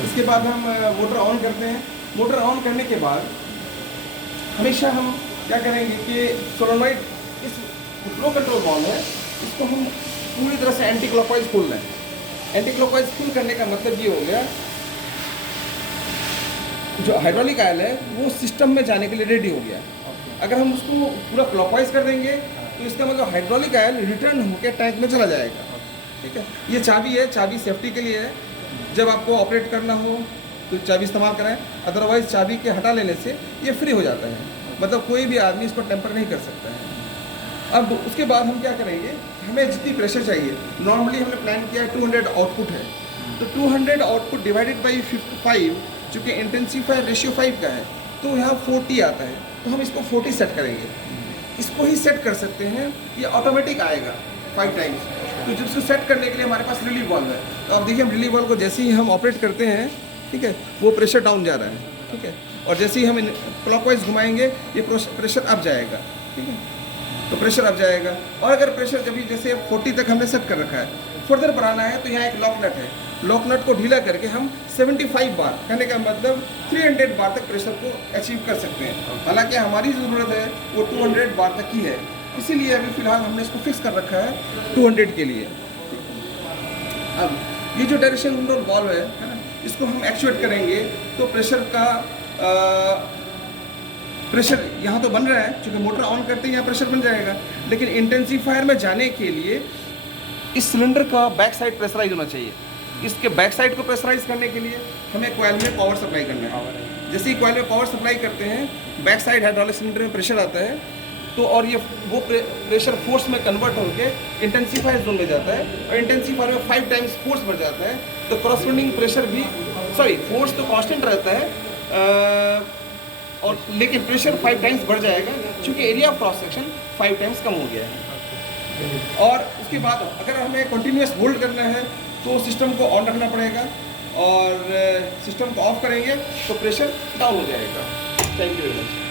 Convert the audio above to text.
इसके बाद हम मोटर ऑन करते हैं। मोटर ऑन करने के बाद हमेशा हम क्या करेंगे कि सोलेनॉइड इस फ्लो कंट्रोल वाल्व है, इसको हम पूरी तरह से एंटी क्लॉकवाइज खोल लें। एंटी क्लॉकवाइज फुल करने का मतलब ये हो गया, जो हाइड्रोलिक ऑयल है वो सिस्टम में जाने के लिए रेडी हो गया। अगर हम उसको पूरा क्लॉकवाइज कर देंगे तो इसका मतलब हाइड्रोलिक ऑयल रिटर्न होकर टैंक में चला जाएगा। ठीक है, ये चाबी है, चाबी सेफ्टी के लिए है। जब आपको ऑपरेट करना हो तो चाबी इस्तेमाल कराएं, अदरवाइज चाबी के हटा लेने से ये फ्री हो जाता है, मतलब कोई भी आदमी इसको टेम्पर नहीं कर सकता है। अब उसके बाद हम क्या करेंगे, हमें जितनी प्रेशर चाहिए, नॉर्मली हमने प्लान किया है 200 आउटपुट है, तो 200 आउटपुट डिवाइडेड बाई 5, चूँकि इंटेंसीफायर रेशियो 5 का है तो यहाँ 40 आता है, तो हम इसको 40 सेट करेंगे। इसको ही सेट कर सकते हैं, ये ऑटोमेटिक आएगा 5 टाइम्स। तो जब इसको सेट करने के लिए हमारे पास रिलीव वाल्व है, तो आप देखिए हम रिलीव वाल्व को जैसे ही हम ऑपरेट करते हैं, ठीक है, वो प्रेशर डाउन जा रहा है। ठीक है, और जैसे ही हम क्लॉकवाइज घुमाएंगे ये प्रेशर अप जाएगा। ठीक है, तो प्रेशर अप जाएगा। और अगर प्रेशर जब जैसे 40 तक हमने सेट कर रखा है, फर्दर बढ़ाना है तो यहाँ एक लॉक नट है, लॉक नट को ढीला करके हम 75 बार, कहने का मतलब 300 बार तक प्रेशर को अचीव कर सकते हैं। हालांकि हमारी ज़रूरत है वो 200 बार तक की है, इसीलिए अभी फ़िलहाल हमने इसको फिक्स कर रखा है 200 के लिए। अब ये जो डायरेक्शन कंट्रोल वाल्व है ना, इसको हम एक्चुएट करेंगे तो प्रेशर का प्रेशर यहाँ तो बन रहा है, क्योंकि मोटर ऑन करते ही यहाँ प्रेशर बन जाएगा, लेकिन इंटेंसीफायर में जाने के लिए इस सिलेंडर का बैक साइड प्रेशराइज होना चाहिए। इसके बैक साइड को प्रेशराइज करने के लिए हमें कॉइल में पावर सप्लाई करना है। जैसे ही कॉइल में पावर सप्लाई करते हैं, बैक साइड हाइड्रोलिक सिलेंडर में प्रेशर आता है, तो और ये वो प्रेशर फोर्स में कन्वर्ट होकर इंटेंसीफायर जोन में जाता है, और इंटेंसीफायर में 5 टाइम्स फोर्स बढ़ जाता है, तो करस्पॉन्डिंग प्रेशर भी, फोर्स तो कांस्टेंट रहता है, और लेकिन प्रेशर 5 टाइम्स बढ़ जाएगा, क्योंकि area of cross section 5 times कम हो गया है। और उसके बाद अगर हमें कंटिन्यूस होल्ड करना है तो सिस्टम को ऑन रखना पड़ेगा, और सिस्टम को ऑफ करेंगे तो प्रेशर डाउन हो जाएगा। Thank you very much.